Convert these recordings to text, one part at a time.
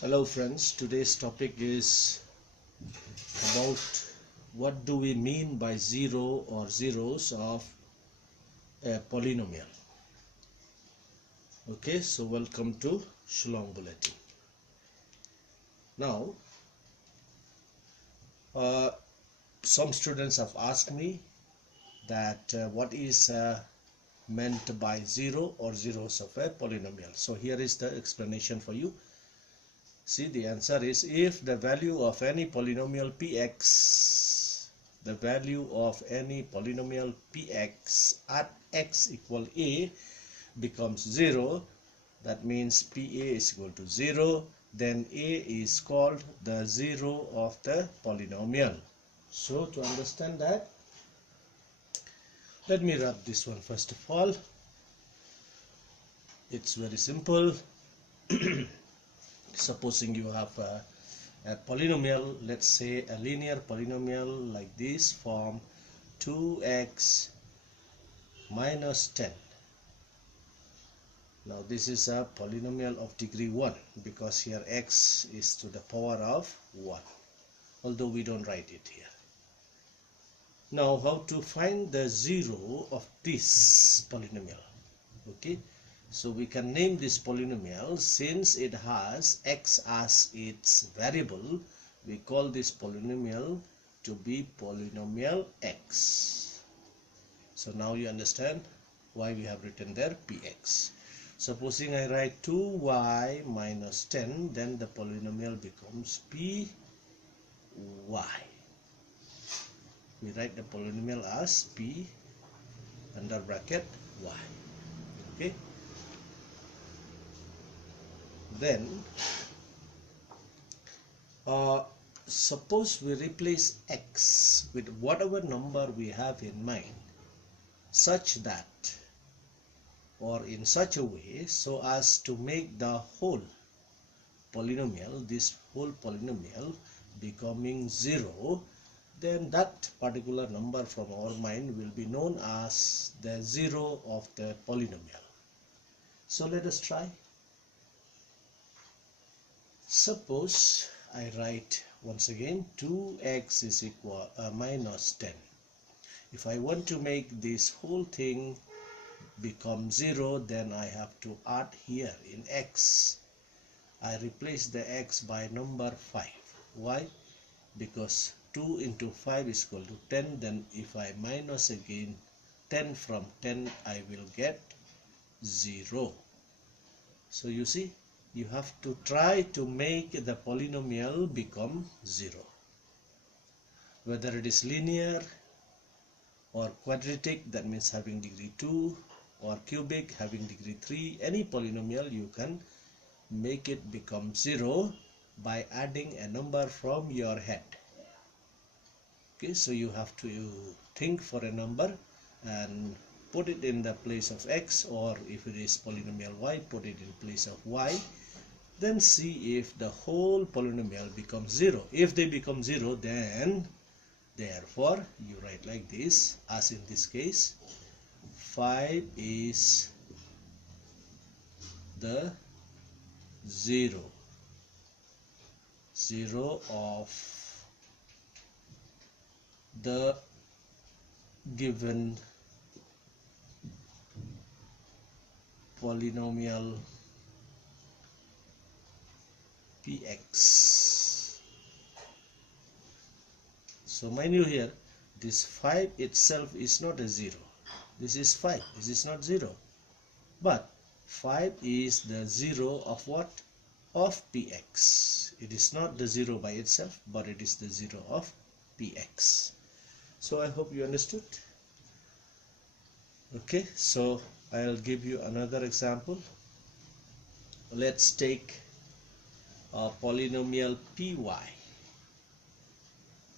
Hello friends, today's topic is about what do we mean by zero or zeros of a polynomial. Okay, so welcome to Shillong Bulletin. Now, some students have asked me that what is meant by zero or zeros of a polynomial. So here is the explanation for you. See, the answer is if the value of any polynomial px, the value of any polynomial px at x equal a becomes 0, that means pa is equal to 0, then a is called the zero of the polynomial. So to understand that, let me wrap this one first of all. It's very simple. Supposing you have a polynomial, let's say a linear polynomial like this, form 2x minus 10. Now this is a polynomial of degree 1 because here x is to the power of 1, although we don't write it here. Now how to find the zero of this polynomial? Okay, so we can name this polynomial. Since it has x as its variable, we call this polynomial to be polynomial x. So now you understand why we have written there px. Supposing I write 2y minus 10, then the polynomial becomes py. We write the polynomial as p under bracket y. Okay. Then suppose we replace x with whatever number we have in mind, such that, or in such a way so as to make the whole polynomial, this whole polynomial becoming 0, then that particular number from our mind will be known as the zero of the polynomial. So let us try. Suppose I write once again 2x is equal minus 10. If I want to make this whole thing become 0, then I have to add here in x. I replace the x by number 5. Why? Because 2 into 5 is equal to 10. Then if I minus again 10 from 10, I will get 0. So you see, you have to try to make the polynomial become 0. Whether it is linear or quadratic, that means having degree 2, or cubic having degree 3, any polynomial you can make it become 0 by adding a number from your head. Okay, so you have to think for a number and put it in the place of x, or if it is polynomial y, put it in place of y. Then see if the whole polynomial becomes 0. If they become 0, then therefore you write like this, as in this case 5 is the zero of the given polynomial px. So mind you, here this 5 itself is not a 0. This is 5, this is not 0, but 5 is the 0 of what? Of px. It is not the 0 by itself, but it is the 0 of px. So I hope you understood. Okay, so I'll give you another example. Let's take a polynomial py.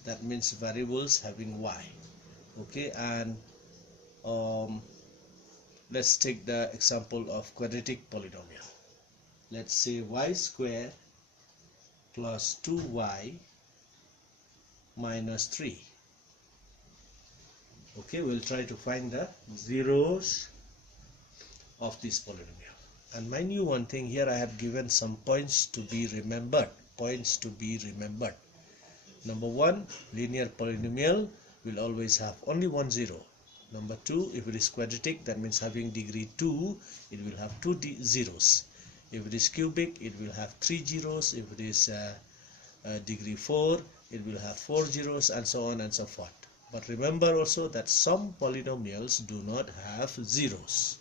That means variables having y. Okay, and let's take the example of quadratic polynomial. Let's say y square plus 2y minus 3. Okay, we'll try to find the zeros of this polynomial. And mind you one thing, here I have given some points to be remembered. Points to be remembered. Number 1, linear polynomial will always have only one zero. Number 2, if it is quadratic, that means having degree 2, it will have two zeros. If it is cubic, it will have 3 zeros. If it is degree 4, it will have 4 zeros, and so on and so forth. But remember also that some polynomials do not have zeros.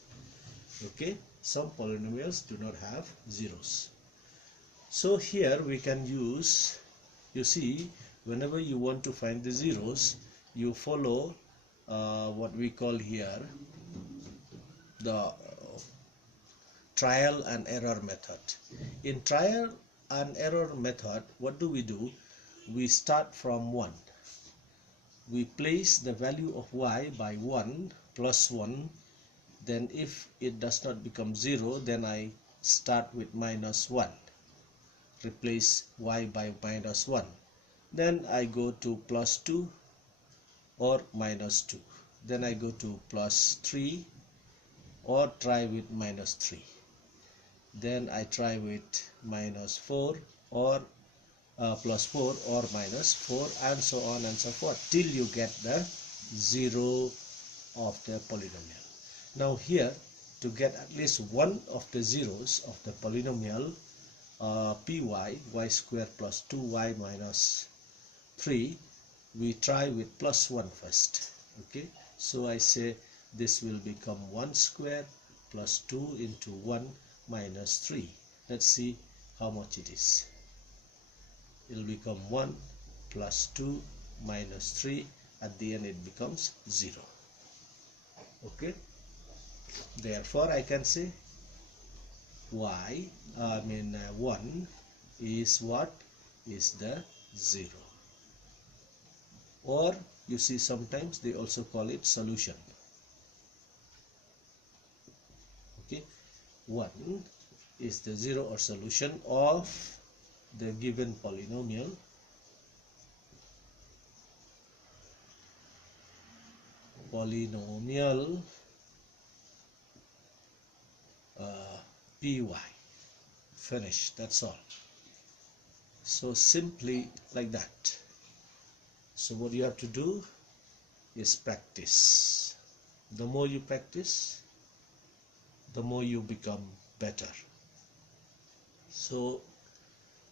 Okay, some polynomials do not have zeros. So here we can use, you see, whenever you want to find the zeros, you follow what we call here the trial and error method. In trial and error method, what do? We start from 1. We place the value of y by 1 plus 1. Then if it does not become 0, then I start with minus 1. Replace y by minus 1. Then I go to plus 2 or minus 2. Then I go to plus 3 or try with minus 3. Then I try with minus 4 or plus 4 or minus 4, and so on and so forth till you get the 0 of the polynomial. Now here, to get at least one of the zeros of the polynomial py, y squared plus 2y minus 3, we try with plus 1 first. Okay, so I say this will become 1 squared plus 2 into 1 minus 3. Let's see how much it is. It will become 1 plus 2 minus 3. At the end it becomes 0. Okay, therefore I can say 1 is what? Is the 0. Or you see, sometimes they also call it solution. Okay, 1 is the 0 or solution of the given polynomial. Py. Finish. That's all. So simply like that. So what you have to do is practice. The more you practice, the more you become better. So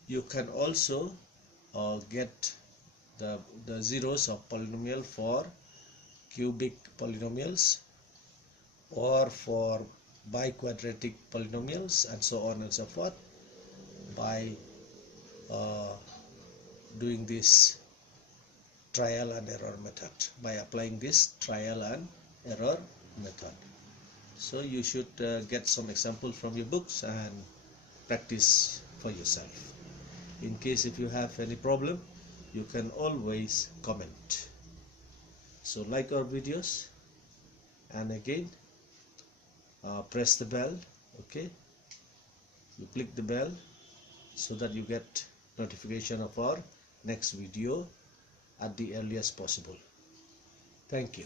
you can also get the zeros of polynomial for cubic polynomials or for biquadratic polynomials, and so on and so forth, by doing this trial and error method, by applying this trial and error method. So you should get some examples from your books and practice for yourself. In case if you have any problem, you can always comment. So like our videos, and again press the bell. Okay, you click the bell so that you get notification of our next video at the earliest possible. Thank you.